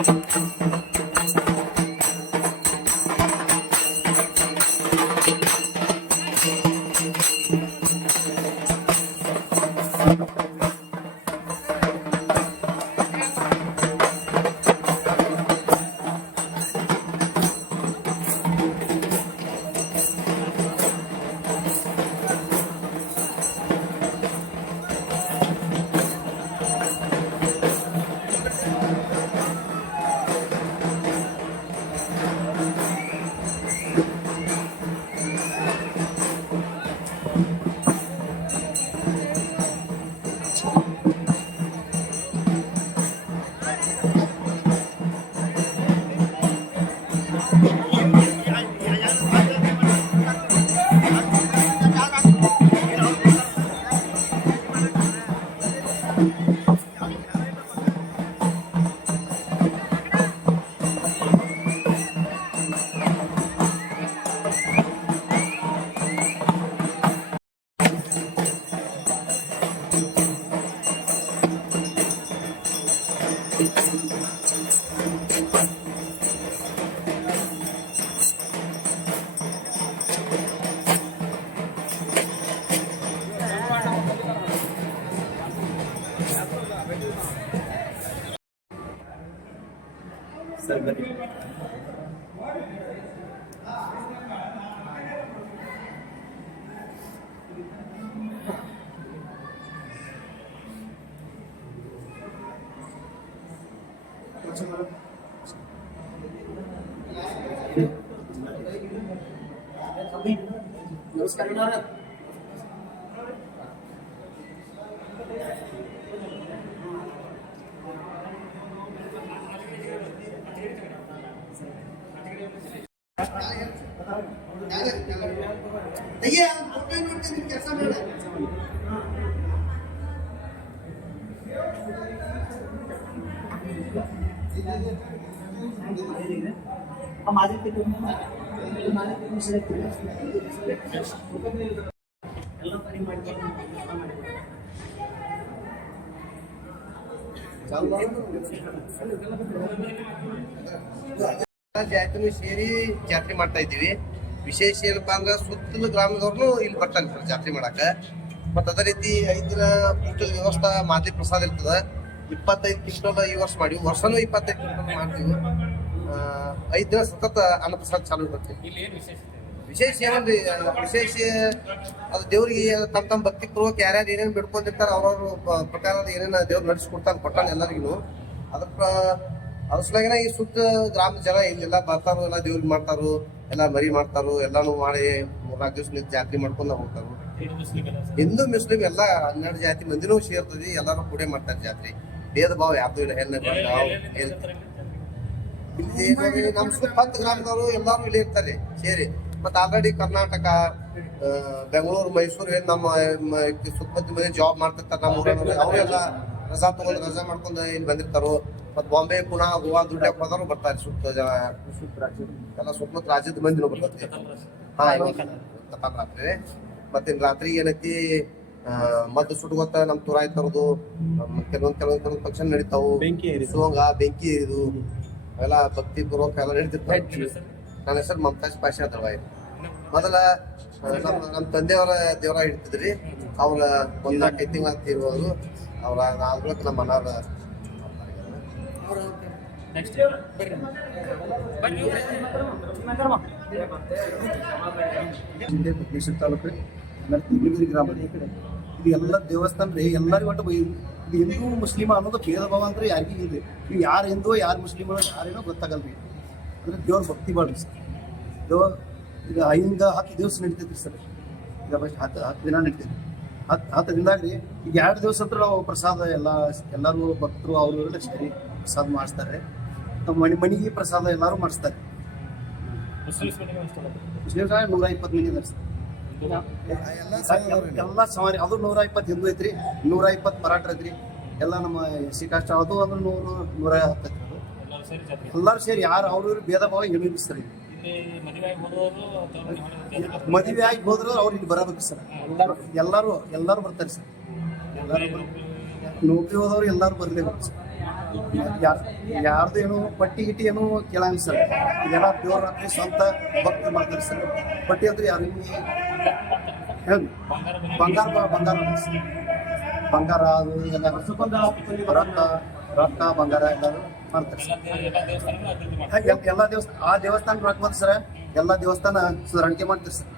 नमस्कार. ಜಾತ್ರೆ ಸೇರಿ ಜಾತ್ರೆ ಮಾಡ್ತಾ ಇದ್ದೀವಿ. ವಿಶೇಷ ಏನಪ್ಪಾ ಅಂದ್ರೆ ಸುತ್ತಲ ಗ್ರಾಮದವ್ರನ್ನು ಇಲ್ಲಿ ಬರ್ತಾರೆ ಸರ್ ಜಾತ್ರೆ ಮಾಡಾಕ. ಮತ್ತ ಅದೇ ರೀತಿ 5 ದಿನ ಊಟದ ವ್ಯವಸ್ಥೆ ಮಾದಲಿ ಪ್ರಸಾದ ಇರ್ತದ. 25 ಕ್ವಿಂಟಲ್ ಈ ವರ್ಷ ಮಾಡಿವಿ, ವರ್ಷನೂ 25 ಕ್ವಿಂಟಲ್ ಮಾಡ್ತೀವಿ. 5 ದಿನ ಸತತ ಅನ್ನ ಪ್ರಸಾದ ಚಾಲು ಇರುತ್ತೆ. ವಿಶೇಷ ಏನಂದ್ರಿ, ವಿಶೇಷ ಅದು ದೇವ್ರಿಗೆ ತಮ್ಮ ಭಕ್ತಿ ಪೂರ್ವಕ ಯಾರ್ಯಾರು ಏನೇನು ಬಿಡ್ಕೊಂಡಿರ್ತಾರ ಅವ್ರವ್ರ ಪ್ರಕಾರ ಏನೇನು ದೇವ್ರು ನಡೆಸ್ಕೊಡ್ತಾನೆ ಎಲ್ಲರಿಗೂ. ಅದ್ರ ಸಲುವಾಗಿನ ಈ ಸುತ್ತ ಗ್ರಾಮ ಜನ ಇಲ್ಲೆಲ್ಲ ಬರ್ತಾರೋ, ಎಲ್ಲ ದೇವ್ರಿಗೆ ಮಾಡ್ತಾರೋ, ಎಲ್ಲ ಮರಿ ಮಾಡ್ತಾರೋ, ಎಲ್ಲಾನು ಮಾಡಿ 3-4 ದಿವಸ ಜಾತ್ರೆ ಮಾಡ್ಕೊಂಡ ಹೋಗ್ತಾರೋ. ಹಿಂದೂ ಮುಸ್ಲಿಂ ಎಲ್ಲ 12 ಜಾತಿ ಮಂದಿನೂ ಸೇರ್ತದೆ, ಎಲ್ಲಾರು ಕೂಡೆ ಮಾಡ್ತಾರೆ ಜಾತ್ರೆ. ಭೇದ ಭಾವ ಯಾವ್ದು ಇಲ್ಲ. ಹೆಣ್ಣು ಇಲ್ಲಿ ನಮ್ಮ ಸುತ್ತ 10 ಗ್ರಾಮದವರು ಎಲ್ಲಾರು ಇಲ್ಲಿ ಇರ್ತಾರೆ ಸೇರಿ. ಮತ್ತೆ ಆಲ್ರೆಡಿ ಕರ್ನಾಟಕ, ಬೆಂಗಳೂರು, ಮೈಸೂರು ಏನ್ ನಮ್ಮ ಸುತ್ತಮುತ್ತ ಮನೆ ಜಾಬ್ ಮಾಡ್ತಿರ್ತಾರೆ ನಮ್ಮ ಊರವರು, ಅವರೆಲ್ಲ ರಜಾ ಮಾಡ್ಕೊಂಡು ಇಲ್ಲಿ ಬಂದಿರ್ತಾರೋ. ಮತ್ ಬಾಂಬೆ, ಪುನಾ, ಗೋವಾ ದುಡ್ಡಾಗ ಹೋದವರು ಬರ್ತಾರೆ. ಎಲ್ಲ ಸುತ್ತಮುತ್ತ ರಾಜ್ಯದ ಮಂದಿನೂ ಬರ್ತೈತಿ. ರಾತ್ರಿ ಮತ್ತಿನ್ ರಾತ್ರಿ ಏನೈತಿ, ಮದ್ದು ಸುಟ್ಗೊತ್ತ ನಮ್ ತುರಾಯಿ ತರದು, ಕೆಲವೊಂದ್ ಫಂಕ್ಷನ್ ನಡೀತಾವು. ಸೋಂಗ, ಬೆಂಕಿ ಇದು ಎಲ್ಲ ಭಕ್ತಿ ಪೂರ್ವಕ ಎಲ್ಲ ನಡೀತಿರ್ತಾರೆ. ನನ್ನ ಹೆಸರು ಮಮತಾಜ್ ಪಾಷಾ ದವಾಯಿ. ಮೊದಲ ನಮ್ಮ ತಂದೆಯವರ ದೇವರ ಇಡ್ತಿದ್ರಿ. ಅವ್ರ 1-4 ತಿಂಗಳ ತೀರ್ಬೋದು. ಅವ್ರ ಆದ್ಮೇಲೆ ನಮ್ಮ ಮನವ್ರ ತಾಲೂಕು ತಿಂಗಳಗಿರಿ ಗ್ರಾಮ. ಇದು ಎಲ್ಲ ದೇವಸ್ಥಾನ ರೀ. ಎಲ್ಲರಿಗೂ ಒಟ್ಟು ಇದು ಹಿಂದೂ ಮುಸ್ಲಿಮ ಅನ್ನೋದು ಭೇದ ಭಾವ ಅಂದ್ರೆ ಯಾರಿಗೂ ಇದೆ. ನೀವು ಯಾರು ಹಿಂದೂ ಯಾರು ಮುಸ್ಲಿಮ್ ಯಾರೇನೋ ಗೊತ್ತಾಗಲ್ರಿ. ಅಂದ್ರೆ ದೇವ್ರ ಭಕ್ತಿ ಬಾಳ್ರಿ ಸರ್. ಈಗ 10 ದಿವಸ ನಡೀತೈತ್ರಿ ಸರ್. ಈಗ ಫಸ್ಟ್ 10 ದಿನ ನಡೀತೈತಿ. 10 ದಿನದಾಗ ರೀ ಈಗ 2 ದಿವಸ ಹತ್ರ ನಾವು ಪ್ರಸಾದ ಎಲ್ಲರೂ ಭಕ್ತರು ಅವ್ರವರೆಲ್ಲ ಸೇರಿ ಪ್ರಸಾದ ಮಾಡಿಸ್ತಾರೆ. ನಮ್ಮ ಮನೆಗೆ ಪ್ರಸಾದ ಎಲ್ಲರೂ ಮಾಡಿಸ್ತಾರೆ. ಮುಸ್ಲಿಮ್ಸ್ 120 ಮಂದಿ ಇದ್ದಾರೆ ಸರ್. ಎಲ್ಲ ಸವಾರಿ ಅದು 120 ಹಿಂದೂ ಐತ್ರಿ, 120 ಮರಾಠ ಐತ್ರಿ. ಎಲ್ಲ ನಮ್ಮ SC ಕಾಸ್ಟ್ ಅದು ಅಂದ್ರೆ 100-110 ಎಲ್ಲರೂ ಸೇರಿ ಯಾರು ಅವ್ರವ್ರು ಭೇದ ಭಾವ ಏನು ಸರ್. ಮದುವೆ ಆಗಿ ಹೋದ್ರು ಅವ್ರು ಇಲ್ಲಿ ಬರಬೇಕು ಸರ್. ಎಲ್ಲರೂ ಬರ್ತಾರೆ ಸರ್. ಎಲ್ಲರೂ ನೌಕರಿ ಹೋದವ್ರು ಎಲ್ಲರೂ ಬರ್ಲೇಬೇಕು ಸರ್. ಯಾರ್ದು ಏನು ಪಟ್ಟಿ ಗಿಟ್ಟಿ ಏನು ಕೇಳಂಗಿಲ್ಲ ಸರ್. ಇದೆಲ್ಲ ಪ್ಯೂರ್ ರಾತ್ರಿ ಸ್ವಂತ ಭಕ್ತರು ಮಾಡ್ತಾರೆ ಸರ್. ಪಟ್ಟಿ ಅಂದ್ರೆ ಯಾರಿಗೂ ಹೇಳಿ ಬಂಗಾರ ಸರ್. ಬಂಗಾರ ಅದು ಎಲ್ಲ ರೊಕ್ಕ ಬಂಗಾರ ಎಲ್ಲರೂ ಮಾಡ್ತಾರೆ ಸರ್. ಎಲ್ಲ ದೇವಸ್ಥಾನ ಆ ದೇವಸ್ಥಾನ ರೊಕ್ಕ ಬಂದು ಸರ್ ಎಲ್ಲ ದೇವಸ್ಥಾನ ಸುಧಾರಣೆ ಮಾಡ್ತೀವಿ ಸರ್.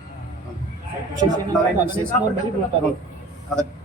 ಅದಕ್ಕೆ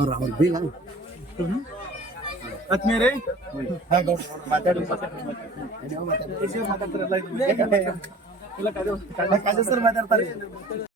ಅವ್ರು ಬೇಗ ಆತ್ಮೀಯರೇ ಮಾತಾಡ್ತಾರೆ